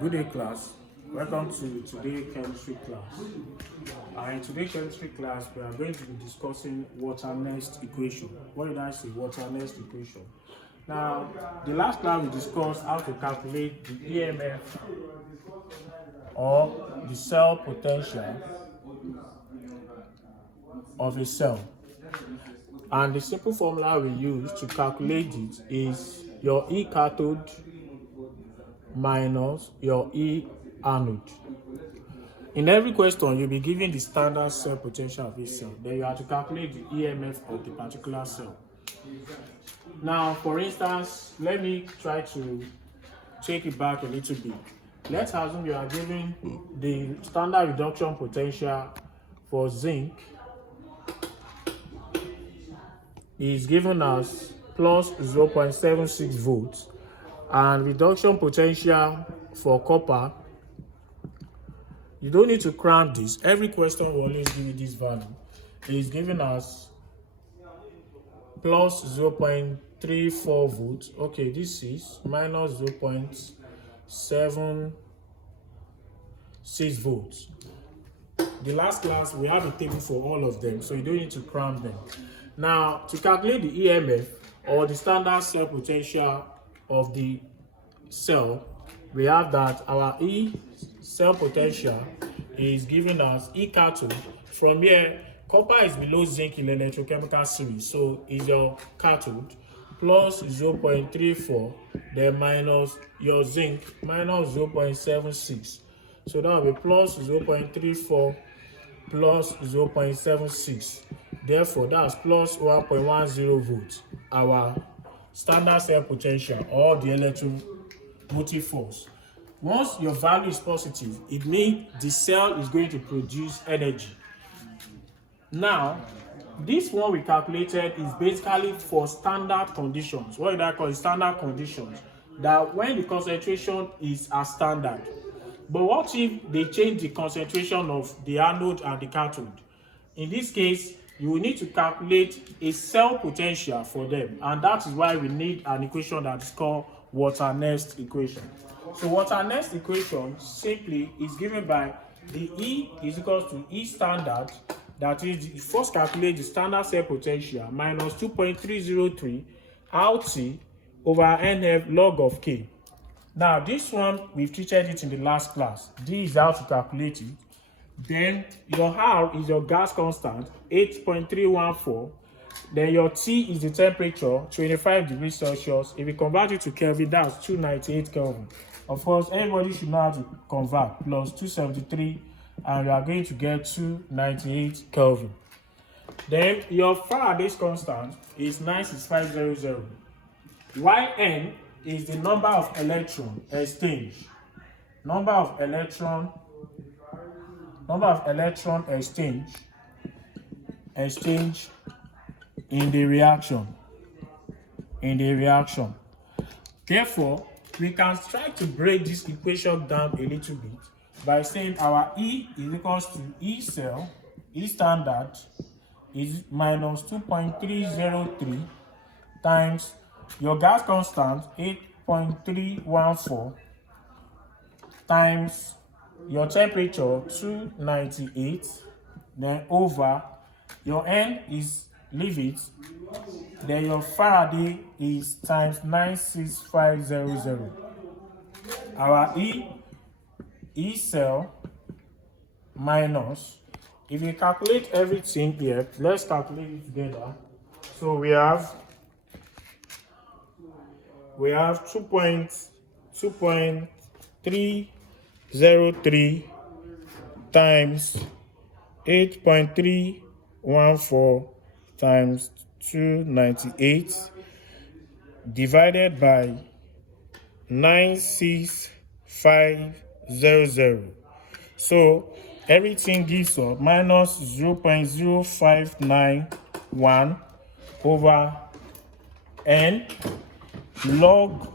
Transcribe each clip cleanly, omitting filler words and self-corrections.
Good day, class. Welcome to today's chemistry class. In today's chemistry class, we are going to be discussing water-Nernst equation. What did I say? Water-Nernst equation. Now, the last class we discussed how to calculate the EMF or the cell potential of a cell. And the simple formula we use to calculate it is your E cathode minus your E anode. In every question, you'll be given the standard cell potential of a cell. Then you have to calculate the EMF of the particular cell. Now, for instance, let me try to take it back a little bit. Let's assume you are given the standard reduction potential for zinc is given as plus 0.76 volts, and reduction potential for copper, you don't need to cramp this. Every question will always give you this value. It is given as plus 0.34 volts. Okay, this is minus 0.76 volts. The last class, we have a table for all of them, so you don't need to cramp them. Now, to calculate the EMF or the standard cell potential of the cell, we have that our E cell potential is given as E cathode. From here, copper is below zinc in the electrochemical series, so is your cathode plus 0.34, then minus your zinc minus 0.76. So that will be plus 0.34 plus 0.76. Therefore, that's plus 1.10 volts, our standard cell potential or the electromotive force. Once your value is positive, it means the cell is going to produce energy. Now, this one we calculated is basically for standard conditions. What did I call it? Standard conditions. That when the concentration is as standard. But what if they change the concentration of the anode and the cathode? In this case, you will need to calculate a cell potential for them, and that is why we need an equation that is called water-Nernst equation. So water-Nernst equation simply is given by the E is equal to E standard, that is, you first calculate the standard cell potential minus 2.303 RT over NF log of K. Now this one, we've treated it in the last class. D is how to calculate it. Then your R is your gas constant, 8.314. Then your T is the temperature, 25 degrees Celsius. If you convert it to Kelvin, that's 298 Kelvin. Of course, everybody should know how to convert, plus 273, and you are going to get 298 Kelvin. Then your Faraday's constant is 96500. Yn is the number of electron exchange. Number of electron exchange in the reaction. Therefore, we can try to break this equation down a little bit by saying our E is equals to E cell, E standard is minus 2.303 times your gas constant, 8.314, times your temperature, 298, then over your N is, leave it, then your Faraday is times 96500. Our E cell minus, if you calculate everything here, let's calculate it together. So we have 2.303 times 8.314 times 298 divided by 96500. So everything gives us minus 0.0591 over N log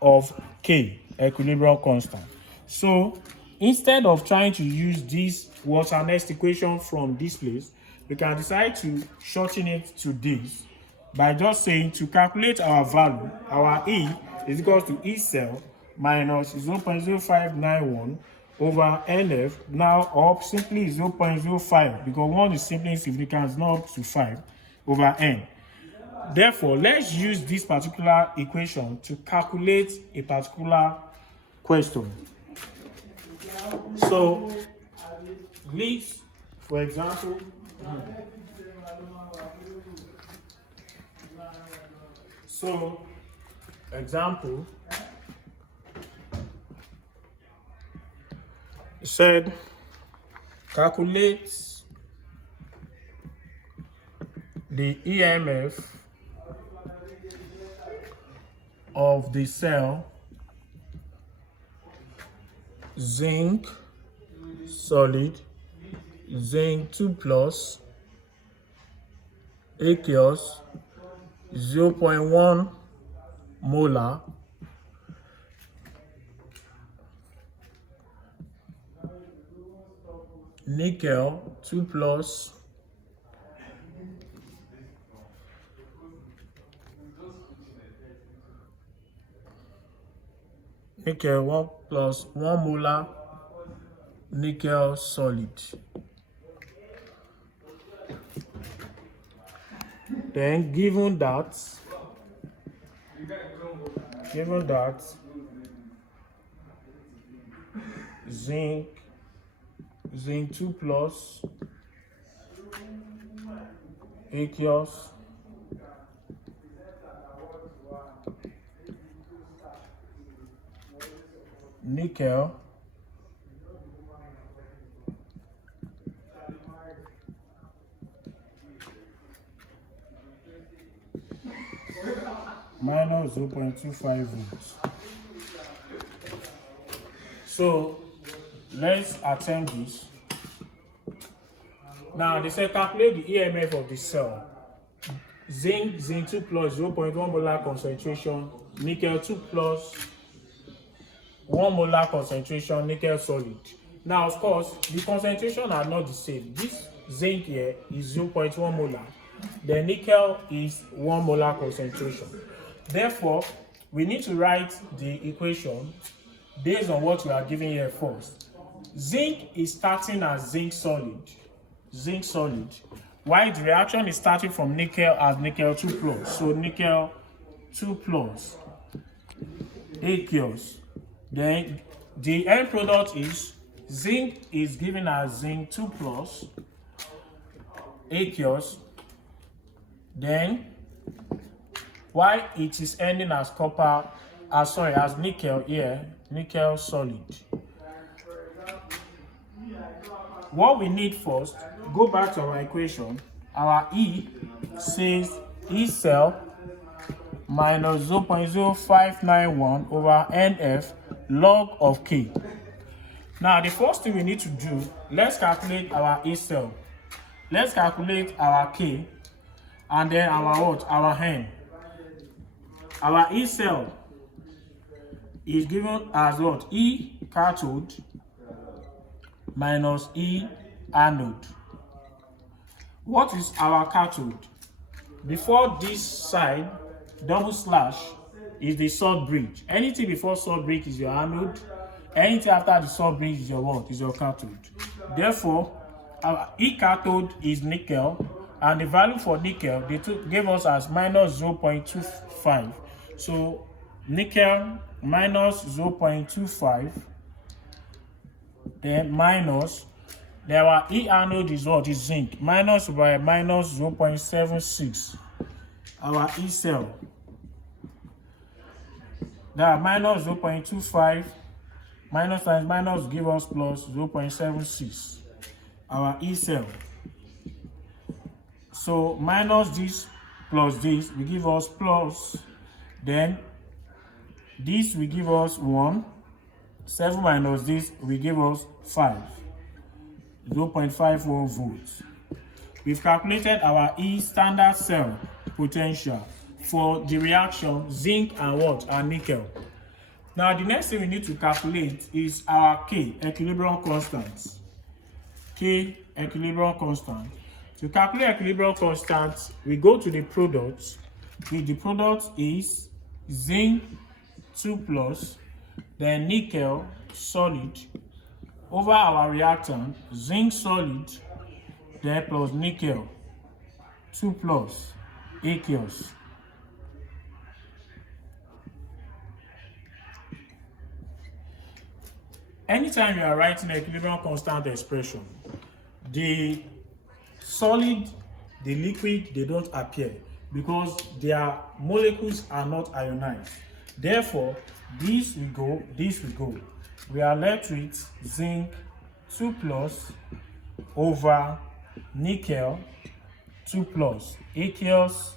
of K, equilibrium constant. So instead of trying to use this water-Nernst equation from this place, we can decide to shorten it to this by just saying to calculate our value, our E is equal to E cell minus 0.0591 over NF, now up simply 0.05 because 1 is simply insignificant, it's not up to 5 over N. Therefore, let's use this particular equation to calculate a particular question. So, let's, for example, said calculate the EMF of the cell zinc solid, zinc 2 plus, aqueous 0.1 molar, nickel 2 plus, nickel 1 plus 1 molar nickel solid. Then given that zinc 2 plus, aqueous nickel minus 0.25 volts. So let's attempt this. Now they say calculate the EMF of the cell. Zinc 2 plus 0.1 molar concentration, nickel 2 plus 1 molar concentration, nickel solid. Now of course the concentration are not the same. This zinc here is 0.1 molar. The nickel is 1 molar concentration. Therefore, we need to write the equation based on what we are given here first. Zinc is starting as zinc solid, while the reaction is starting from nickel as nickel 2 plus. So nickel 2 plus, aqueous. Then the end product is zinc is given as zinc 2 plus, aqueous. Then why it is ending as copper, as nickel here, nickel solid. What we need first, go back to our equation. Our E says E cell minus 0.0591 over NF log of K. Now the first thing we need to do, let's calculate our E cell. Let's calculate our K and then our what? Our N. Our E cell is given as what? E cathode minus E anode. What is our cathode? Before this side, double slash is the salt bridge. Anything before salt bridge is your anode. Anything after the salt bridge is your what? Is your cathode. Therefore, our E cathode is nickel, and the value for nickel they gave us as minus 0.25. So nickel minus 0.25, then minus, then our E anode is what? Is zinc, minus by minus 0.76. Our E cell, that minus 0.25 minus times minus give us plus 0.76. Our E cell. So minus this plus this will give us plus, then this will give us 1, 7 minus this will give us 5, 0.51 volts. We've calculated our E standard cell potential for the reaction zinc and what? And nickel. Now the next thing we need to calculate is our K, equilibrium constant. K, equilibrium constant. To calculate equilibrium constant, we go to the product. The product is zinc 2 plus, then nickel solid over our reactant zinc solid, then plus nickel 2 plus aqueous. Anytime you are writing an equilibrium constant expression, the solid, the liquid, they don't appear because their molecules are not ionized. Therefore, this will go, this will go. We are left with zinc 2 plus over nickel 2 plus aqueous.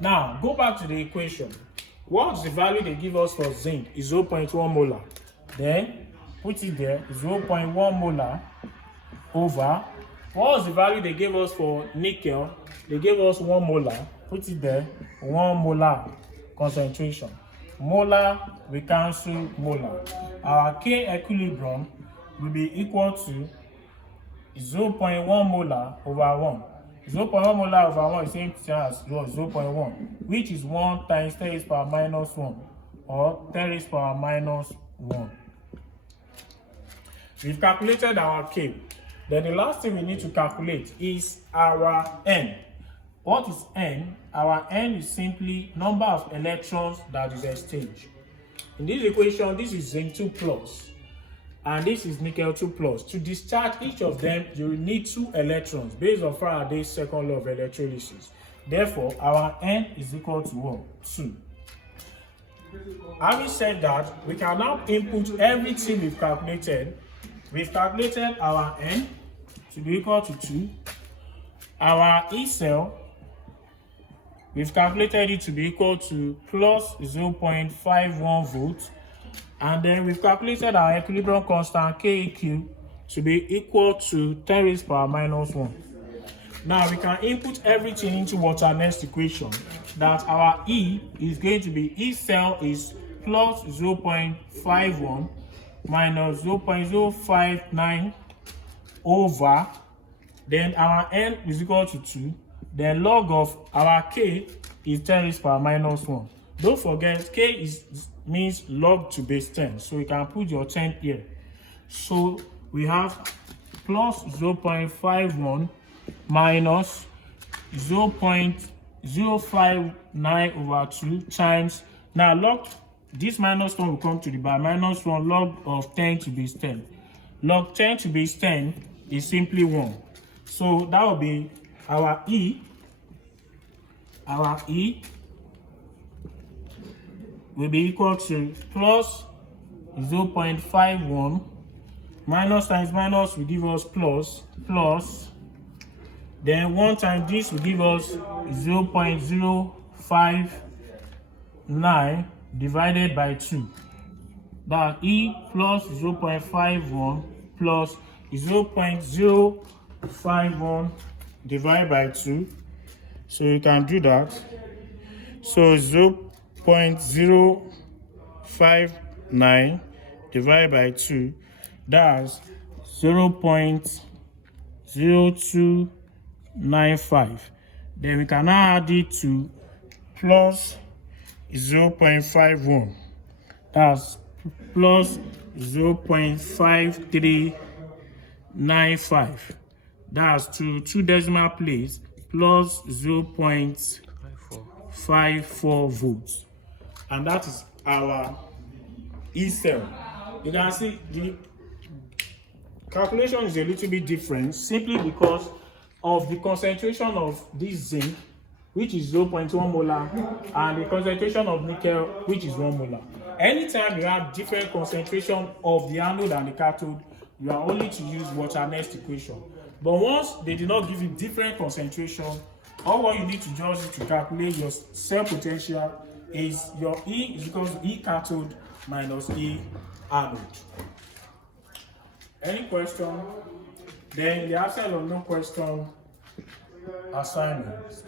Now, go back to the equation. What's the value they give us for zinc? Is 0.1 molar. Then put it there, 0.1 molar over. What's the value they gave us for nickel? They gave us 1 molar. Put it there, 1 molar concentration. Molar, we cancel molar. Our K equilibrium will be equal to 0.1 molar over 1. 0.1 molar over 1 is same thing as 0.1, which is 1 times 10 raised power minus 1, or 10 raised power minus 1. We've calculated our K. Then the last thing we need to calculate is our N. What is N? Our N is simply number of electrons that is exchanged. In this equation, this is zinc 2 plus, and this is nickel 2 plus. To discharge each of them, you will need 2 electrons based on Faraday's second law of electrolysis. Therefore, our N is equal to what? 2. Having said that, we can now input everything we've calculated. We've calculated our N to be equal to 2. Our E cell, we've calculated it to be equal to plus 0.51 volts. And then we've calculated our equilibrium constant KEQ to be equal to 10 raised power minus 1. Now we can input everything into Nernst equation. That our E is going to be, E cell is plus 0.51 minus 0.059 over, then our N is equal to 2, then log of our K is 10 raised power minus 1. Don't forget, K means log to base 10, so you can put your 10 here. So we have plus 0.51 minus 0.059 over 2 times, now log, this minus 1 will come to the bar, minus 1 log of 10 to base 10. Log 10 to base 10 is simply 1. So that will be our E. Our E will be equal to plus 0.51 minus times minus will give us plus, then 1 times this will give us 0.059 divided by 2. That E plus 0.51 plus 0.051 divided by 2. So you can do that. So 0.059 divided by 2, that's 0.0295. Then we can now add it to plus 0.51. That's plus 0.5395. That's to 2 decimal place plus 0.54 volts. And that is our E cell. You can see the calculation is a little bit different simply because of the concentration of this zinc, which is 0.1 molar, and the concentration of nickel, which is 1 molar. Anytime you have different concentration of the anode and the cathode, you are only to use Nernst equation. But once they do not give you different concentration, all what you need to just do to calculate your cell potential is your E is equal to E cathode minus E anode. Any question? Then in the absence of no question, assignment.